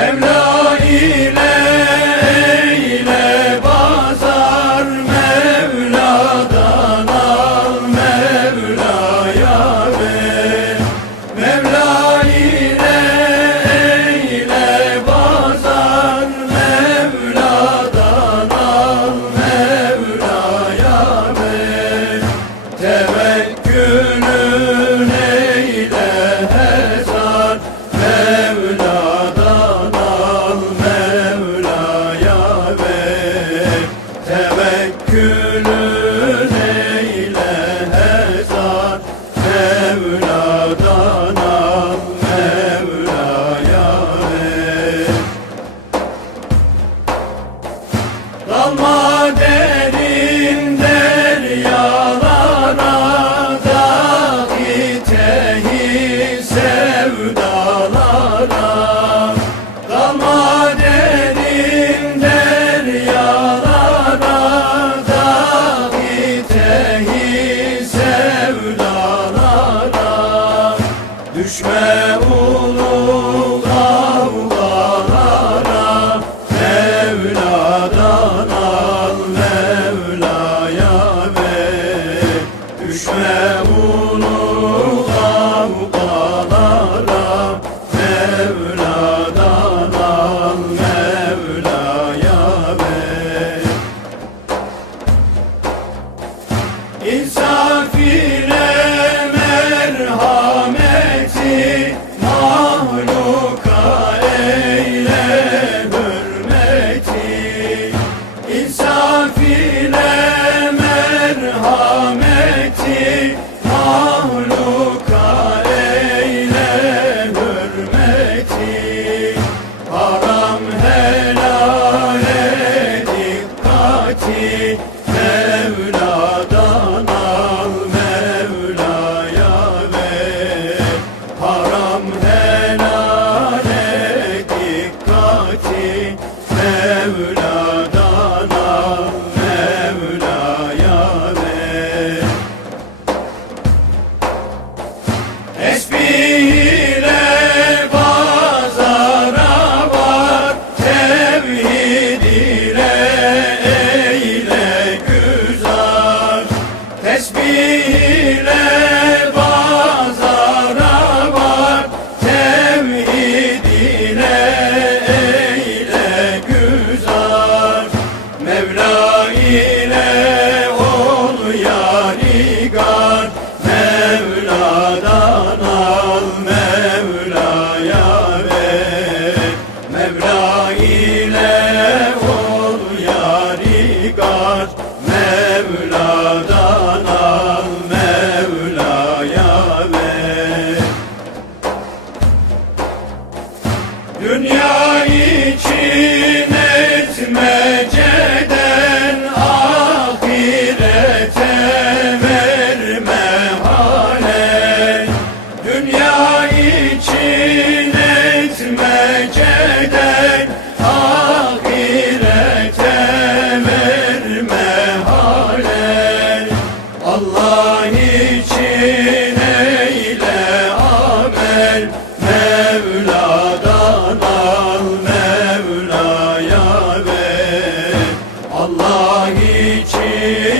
Mevla Mevla'dan al Mevla'ya Mevla'dan Dünya için etme keder Ahirete verme halen. Allah için eyle amel. Mevla'dan al Mevla'ya Allah için